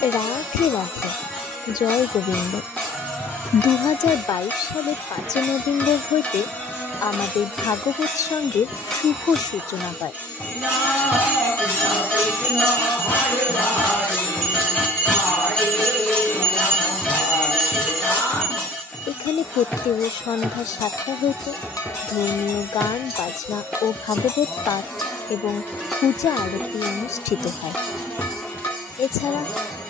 রাধে রাধে, জয় গোবিন্দ। 2022 সালের 5 নভেম্বর হইতে আমাদের ভাগবত সঙ্গের শুভ সূচনা হয়। এখানে প্রত্যেক সন্ধ্যা 7টা হইতে ধর্মীয় গান বাজনা ও ভাগবত পাঠ এবং পূজা আরতি অনুষ্ঠিত হয়। এছাড়া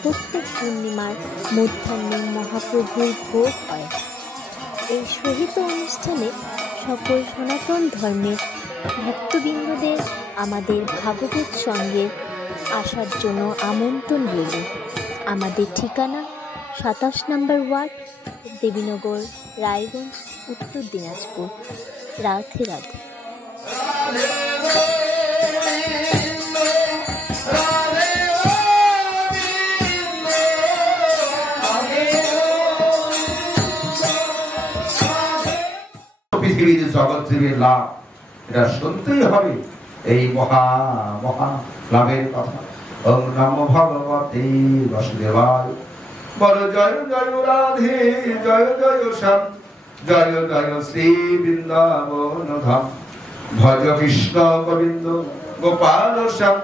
প্রত্যেক পূর্ণিমার মধ্যাহ্নে মহাপ্রভুর ভোগ হয়। এই সহিত অনুষ্ঠানে সকল সনাতন ধর্মের ভক্তবৃন্দদের আমাদের ভাগবত সঙ্গে আসার জন্য আমন্ত্রণ রইল। আমাদের ঠিকানা 27 নম্বর ওয়ার্ড, দেবীনগর, রায়গঞ্জ, উত্তর দিনাজপুর। রাধে রাধে। পৃথিবীর জগৎ জীবের লাভ, এটা শুনতেই হবে। এই মহা মহা লাভের কথা। ওম নমো ভগবতে বাসুদেবায়। বল জয় জয় রাধে, জয় জয় শ্যাম, জয় জয় শ্রী বৃন্দাবন ধাম। ভজ কৃষ্ণ গোবিন্দ গোপাল শ্যাম,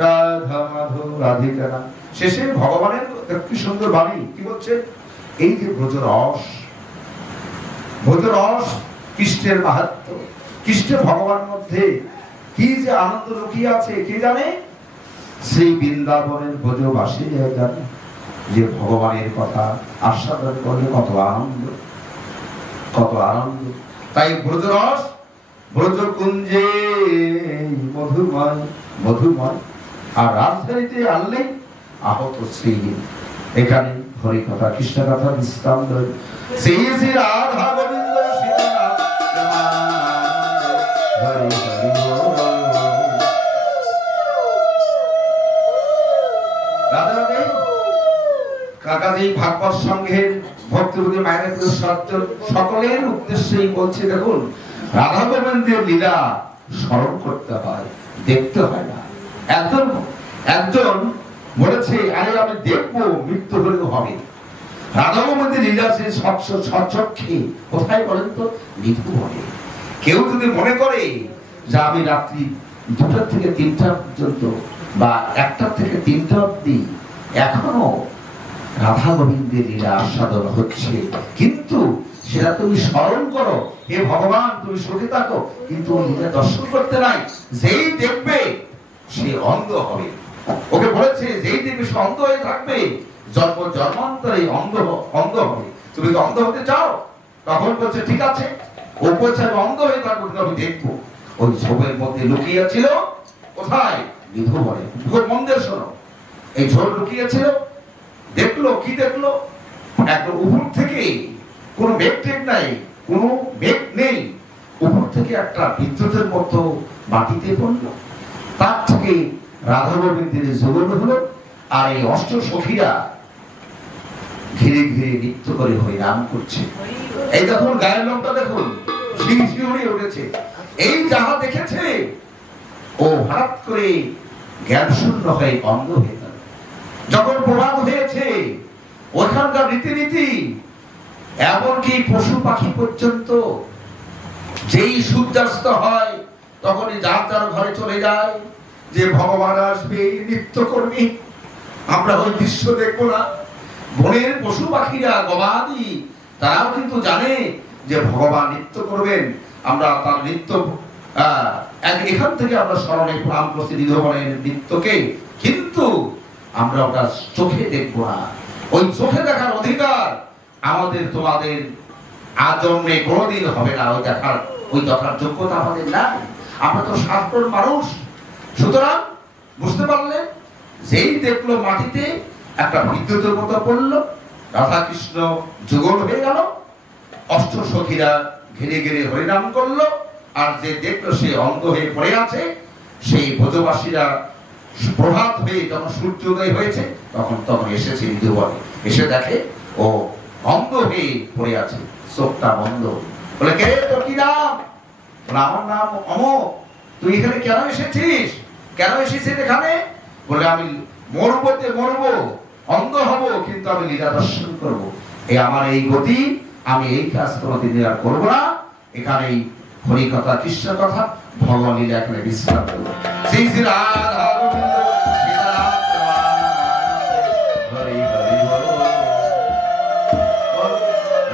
রাধা মাধব রাধিকা নাম। শেষে ভগবানের কি সুন্দর বাণী, কি বলছে? এই যে ব্রজরস, ব্রজরস কৃষ্ণের মাহাত্ম্য, কৃষ্ণের ভগবান মধ্যে কি যে আনন্দ লুকিয়ে আছে কে জানে? সেই বৃন্দাবনের ব্রজবাসী জানে যে ভগবানের কথা আস্বাদন করলে কত আনন্দ, কত আনন্দ। তাই ব্রজরস ব্রজকুঞ্জে মধুময় মধুময়। আর রাজধানীতে আনলে আহত শ্রী, এখানে হরি কথা কৃষ্ণ কথা বিশ্রাম দেয়। সেই শ্রী রাধা গোবিন্দ কাকাজি ভাগবত সংঘের ভক্তবৃন্দ মায়ের সকলের উদ্দেশ্যেই বলছে, দেখুন রাধা গোবিন্দের লীলা স্মরণ করতে হয়, দেখতে হয় না। একজন বলেছে, আরে আমি দেখবো, মৃত্যু হলেও হবে। রাধা গোবিন্দের লীলা সে স্বচক্ষে কোথায় বলেন তো? নিধুবনে। কেউ যদি মনে করে যে আমি রাত্রি 2টা থেকে 3টা পর্যন্ত বা 1টা থেকে 3টা অবধি এখনো রাধা গোবিন্দের লীলা আস্বাদন হচ্ছে, কিন্তু সেটা তুমি স্মরণ করো, হে ভগবান তুমি সুখে থাকো, কিন্তু লীলা দর্শন করতে নাই। যেই দেখবে সে অন্ধ হবে। ওকে বলেছে যেই দেখবে সে অন্ধ হয়ে থাকবে, জন্ম জন্মান্তরে অন্ধ হবে। তুমি তো অন্ধ হতে চাও? তখন বলছে ঠিক আছে, ও বলছে আমি অন্ধ হয়ে থাকবো, আমি দেখবো। ওই ঝোপের মধ্যে লুকিয়ে ছিল, কোথায়? নিধুবনে। খুব মন দিয়ে শোনো, এই ঝোপ লুকিয়ে ছিল। দেখলো কি দেখলো? একদম উপর থেকে কোনো মেঘ টেক নাই, কোনো মেঘ নেই, উপর থেকে একটা বিদ্যুতের মতো মাটিতে পড়লো। তার থেকে রাধা গোবিন্দের যুগল হলো। আর এই অষ্ট সখীরা ঘিরে ঘিরে নৃত্য করে হরিনাম করছে। এই দেখুন গায়ের লোকটা দেখুন, শিংশিউড়ে উঠেছে। এই যাহা দেখেছে ও হঠাৎ করে জ্ঞান শূন্য হয়ে অন্ধ হয়ে গেল। যখন প্রভাত হয়েছে, ওখানকার রীতিনীতি এমনকি পশু পাখি পর্যন্ত যেই সূর্যাস্ত হয় তখনই যার যার ঘরে চলে যায়, যে ভগবান আসবে, নৃত্য করবে, আমরা ওই দৃশ্য দেখবো না। বনের পশু পাখিরা, গবাদি, তারাও কিন্তু জানে যে ভগবান নৃত্য করবেন। আমরা তার নৃত্য এখান থেকে আমরা স্মরণে প্রণাম করছি নিধুবনের নৃত্যকে, কিন্তু আমরা ওটা চোখে দেখবো না। ওই চোখে দেখার অধিকার আমাদের তোমাদের আজন্মে কোনোদিন হবে না। ওই দেখার যোগ্যতা আমাদের নাই। আমরা তো সাধারণ মানুষ। সুতরাং বুঝতে পারলেন, যেই দেখলো মাটিতে একটা বিদ্যুতের মতো পড়লো, রাধা কৃষ্ণ যুগল হয়ে গেল, অষ্ট সখীরা ঘিরে ঘিরে হরিনাম করলো। আর যে দেখলো সে অন্ধ হয়ে পড়ে আছে। সেই ব্রজবাসীরা প্রভাত হয়ে যখন সূর্যোদয় হয়েছে তখন এসেছে নিধুবনে। এসে দেখে ও অন্ধ হয়ে পড়ে আছে, চোখটা বন্ধ। বলে, কে তোর কি নাম? আমার নাম অমর। তুই এখানে কেন এসেছিস? কেন এসেছিস এখানে? বলে, আমি মরবতে মরবো, অন্ধ হব কিন্তু আমি লীলা দর্শন করব। আমার এই গতি, আমি এই কাজ কোনোদিন আর করবো না। এখানেই হরি কথা, কৃষ্ণ কথা, ভগবান লীলা এখানে বিশ্রাম করবো। শ্রী শ্রী রাধা গোবিন্দ সীতারাম হরি হরি বল।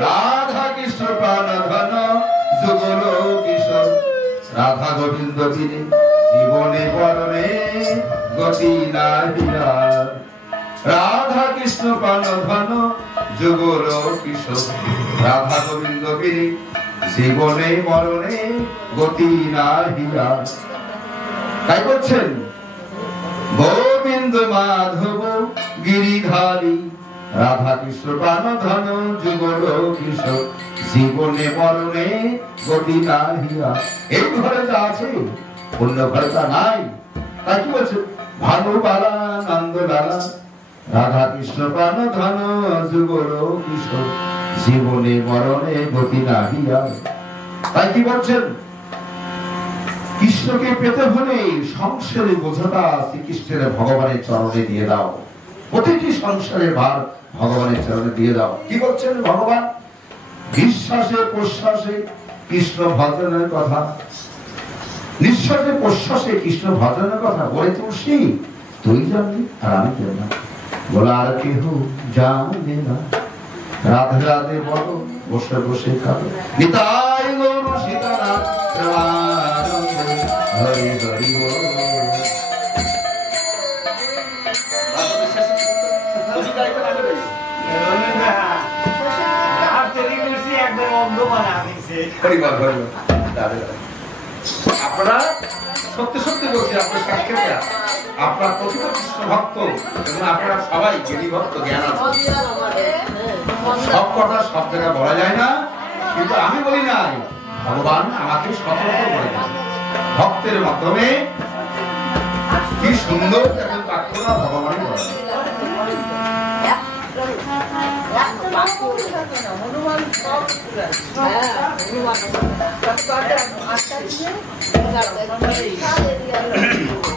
রাধা কৃষ্ণ প্রাণ ধন যুগল কিশোর, রাধা গোবিন্দ তিনি জীবনে মরণে গতি নাহিয়া। রাধা কৃষ্ণ প্রাণ ধন যুগল কিশোর, রাধা গোবিন্দ তিনি জীবনে মরণে গতি নাহিয়া। তাই বলছেন গোবিন্দ মাধব গিরিধারী, রাধা কৃষ্ণ প্রাণ ধন যুগল কিশোর, জীবনে মরণে গতি নাহিয়া। এই ঘরে যা আছে অন্য ঘরে তা নাই। তাই কি বলছে ভানুবালা নন্দলালা, রাধা কৃষ্ণ প্রাণ ধন যুগল কিশোর, জীবনে মরণে গতি নাহিয়া। তাই কি বলছেন কৃষ্ণকে পেতে হলে সংসারের বোঝাটা শ্রীকৃষ্ণের ভগবানের চরণে দিয়ে দাও। প্রতিটি সংসারের ভার ভগবানের চরণে দিয়ে দাও। কি বলছেন ভগবান? বিশ্বাসে প্রশ্বাসে কৃষ্ণ ভজনের কথা, নিঃশ্বাসে প্রশ্বাসে কৃষ্ণ ভজনের কথা বলে তুলসী তুই জানবি আর আমি জানি না, বলা আর কেহ জানে না। রাধে রাধে বলো বসে বসে খাবে, নিতাই গৌর সীতারাম প্রেমানন্দে হরি হরি বল। আপনারা সত্যি সত্যি বলছি, আপনার সাক্ষাৎ আপনার প্রকৃত কৃষ্ণ ভক্ত এবং আপনারা সবাই জ্ঞানী ভক্ত, জ্ঞান আছে। সব কথা সব জায়গায় বলা যায় না, কিন্তু আমি বলি নাই, ভগবান আমাকে সতর্ক করে দেন ভক্তের মাধ্যমে। কি সুন্দর এখন প্রার্থনা ভগবানের বলা যায়।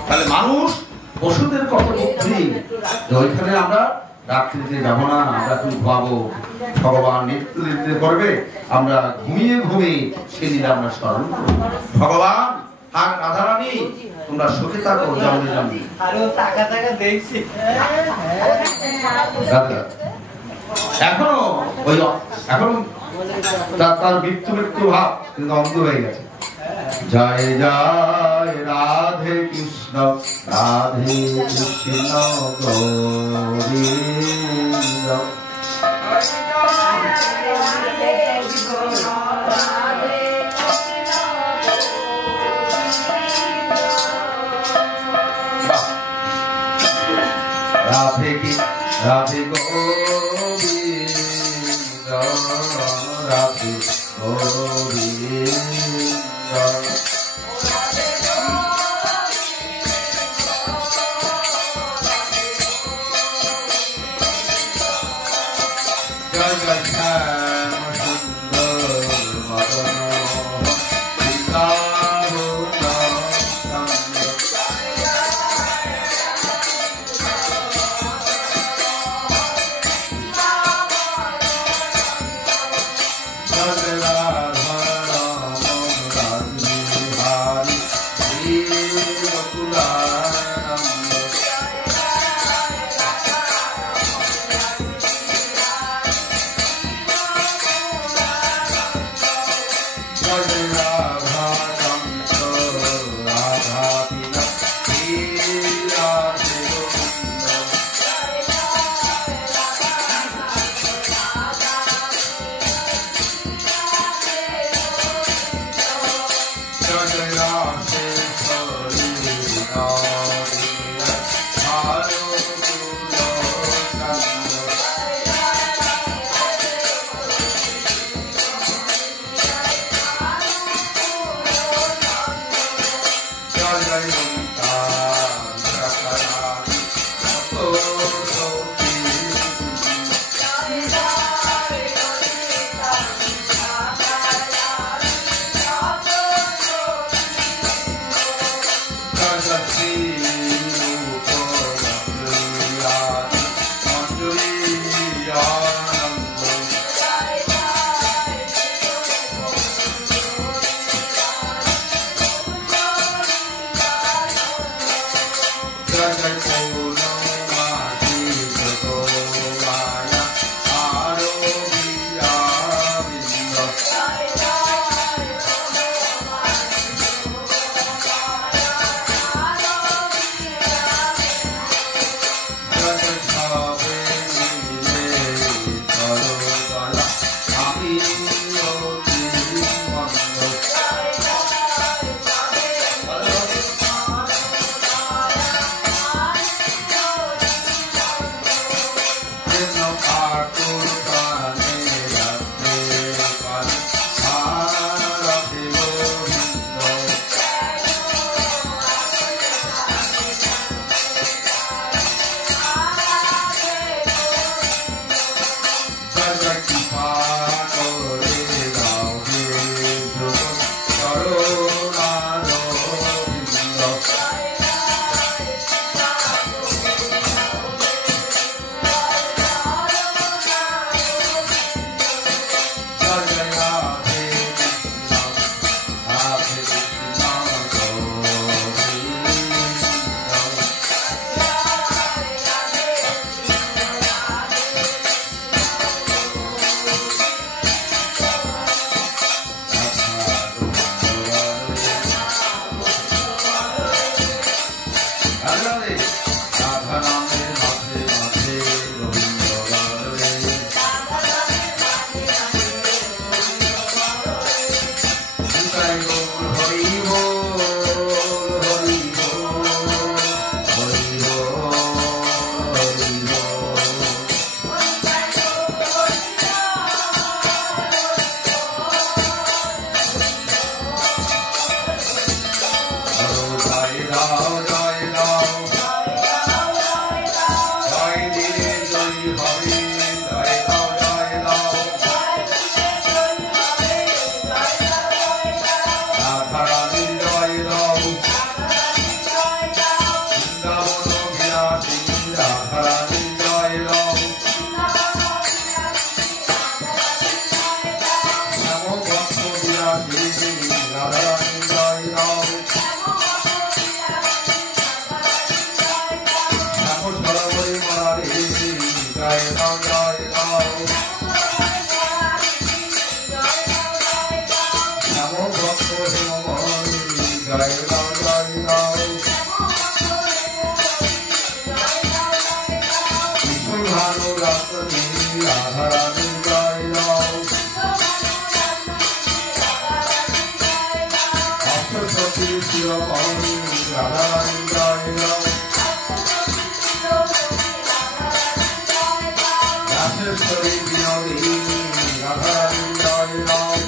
তাহলে মানুষ পশুদের কত বুদ্ধি, ওইখানে আমরা রাত্রিতে যাবো না, আমরা তুমি ঘুমাবো, ভগবান নিত্য নিত্য করবে, আমরা ঘুমিয়ে ঘুমিয়ে সেদিন আমরা স্মরণ করবো ভগবান আর রাধারানী তোমরা সুখে থাকো। জানি জানি এখনো ওই এখনো তার মৃত্যু মৃত্যু ভাব কিন্তু অন্ধ হয়ে গেছে। জয় জয় রাধে কৃষ্ণ রাধে কৃষ্ণ গোবিন্দ। রাধে কি রাধে গোবিন্দ, রাধে গোবিন্দ। জয় জয় শ্যাম সুন্দর মদন রাধারানী জয় রাম শ্যাম ভক্ত বিরাজে রাধারানী জয় রাম শ্যাম সরবরে মারে জয় রাম জয় রাম শ্যাম ভক্ত হেমমণি জয় রাম জয় রাম ভালো রাত্রি রাধারানী জয় রাম অষ্টসতী শিরোমণি রাধারানী জয় রাম রাজেশ্বরী বিনোদিনী রাধারানী জয় রাম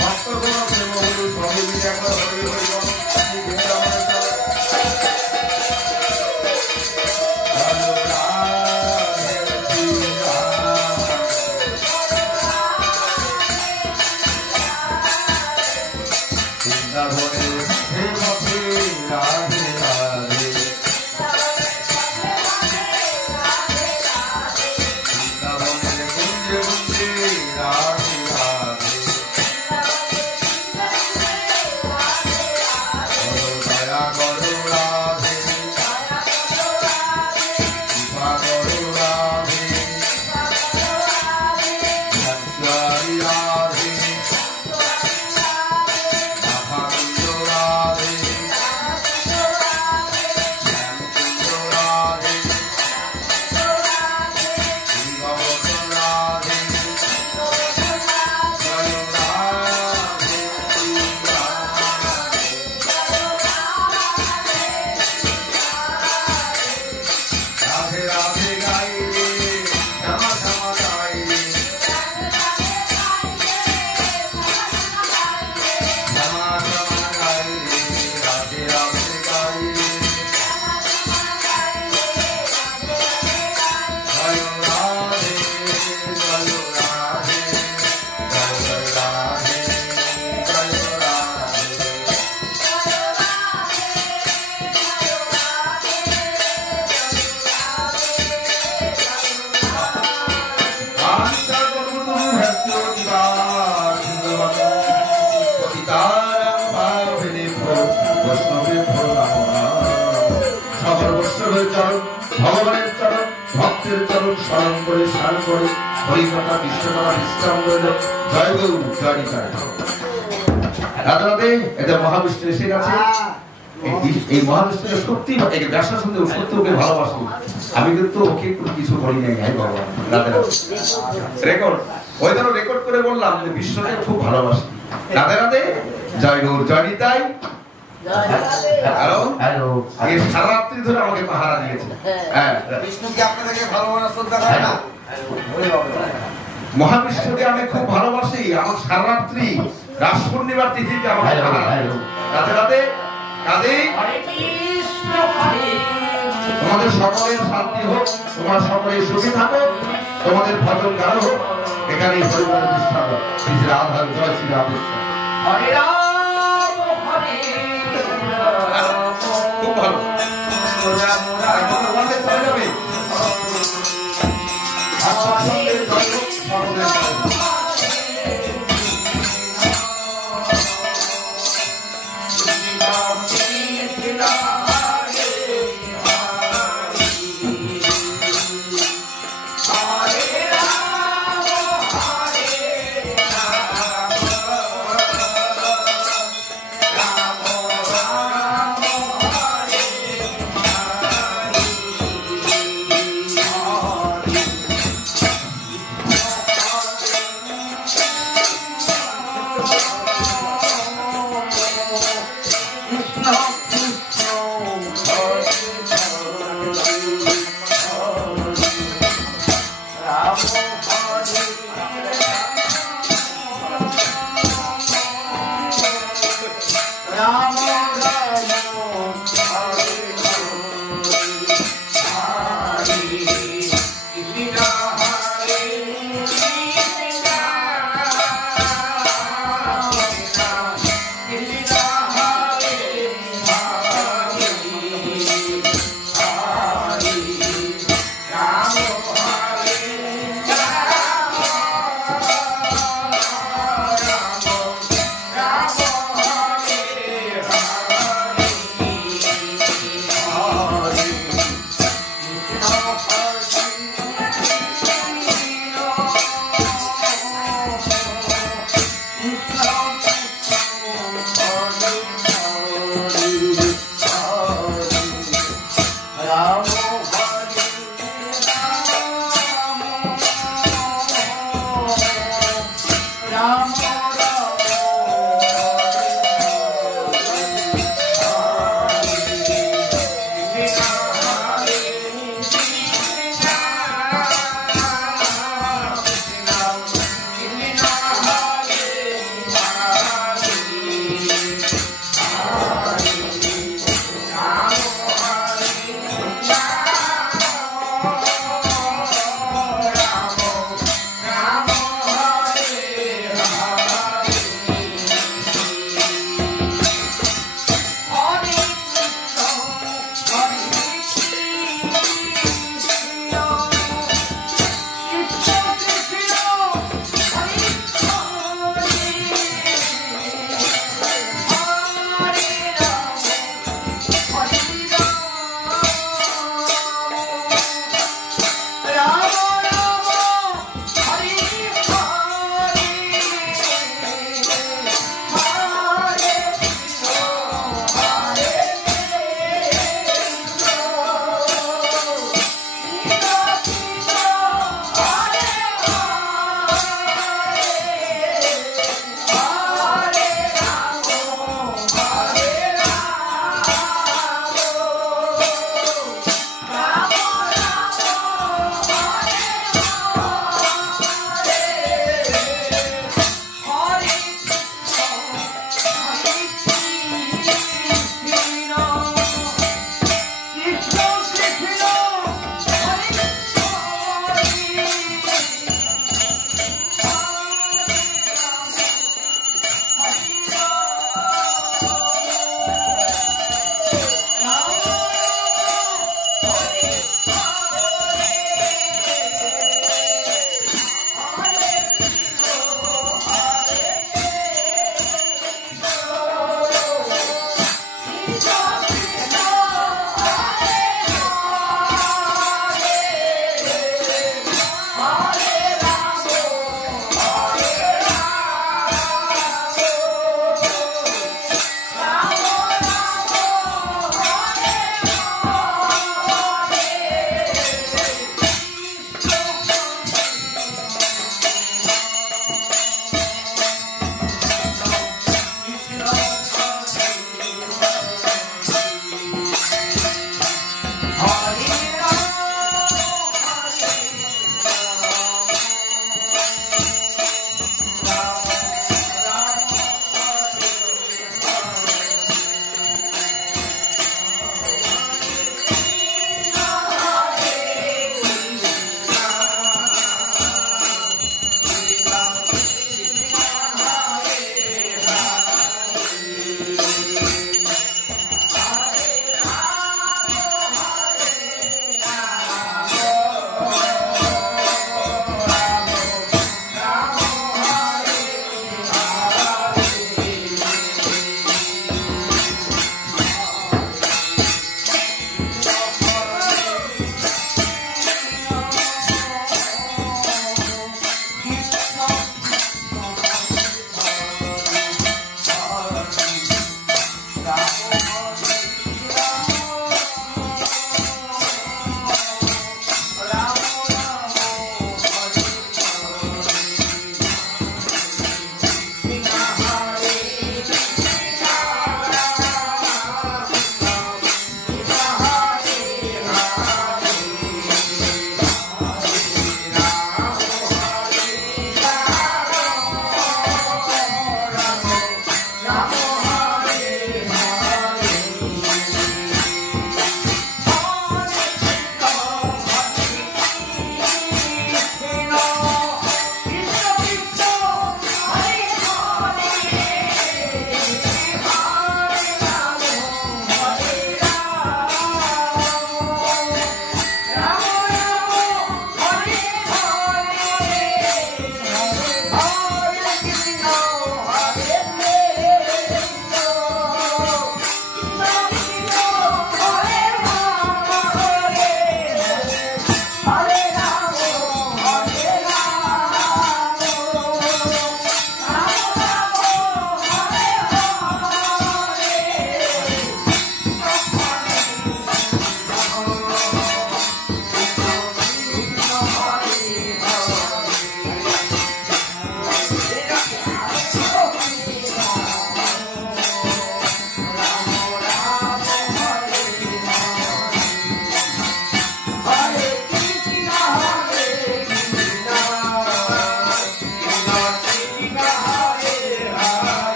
ভক্তগণ প্রেম হরি সবাই মিলে একবার হরি হরি বল ভগবানের চরণ ভক্তের চরণ স্মরণ করে স্নান করে হরিকথা বিশ্বকথা বিশ্রাম রইল জয় গৌর জয় নিতাই। রাধে রাধে। এটা মহাবিষ্ণু এসে গেছে। এই মহাবিষ্ণুকে সত্যি এই ব্যবসা শুনতে সত্যি ওকে ভালোবাসি আমি, কিন্তু ওকে কিছু বলি নাই। হ্যাঁ ভগবান রাধে রাধে। রেকর্ড ওই জন্য রেকর্ড করে বললাম যে বিষ্ণুকে খুব ভালোবাসি। রাধে রাধে। জয় গৌর জয় নিতাই। সারা রাত্রি ধরে আমাকে পাহারা দিয়েছে। মহাবিষ্ণুকে আমি খুব ভালোবাসি। আমার সারা রাত্রি রাস পূর্ণিমার তিথিতে আমাকে রাতে রাতে কাজে তোমাদের সকলের শান্তি হোক, তোমার সকলের সুখী থাকো, তোমাদের ভজন গান হোক। এখানে হরিবল বিশ্রাম শ্রী রাধা জয় শ্রী রাধেশ্বর। হরে রাম হরে খুব ভালো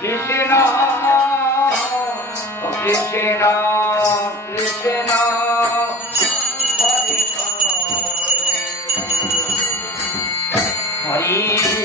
কৃষ্ণ কৃষ্ণ কৃষ্ণ হরি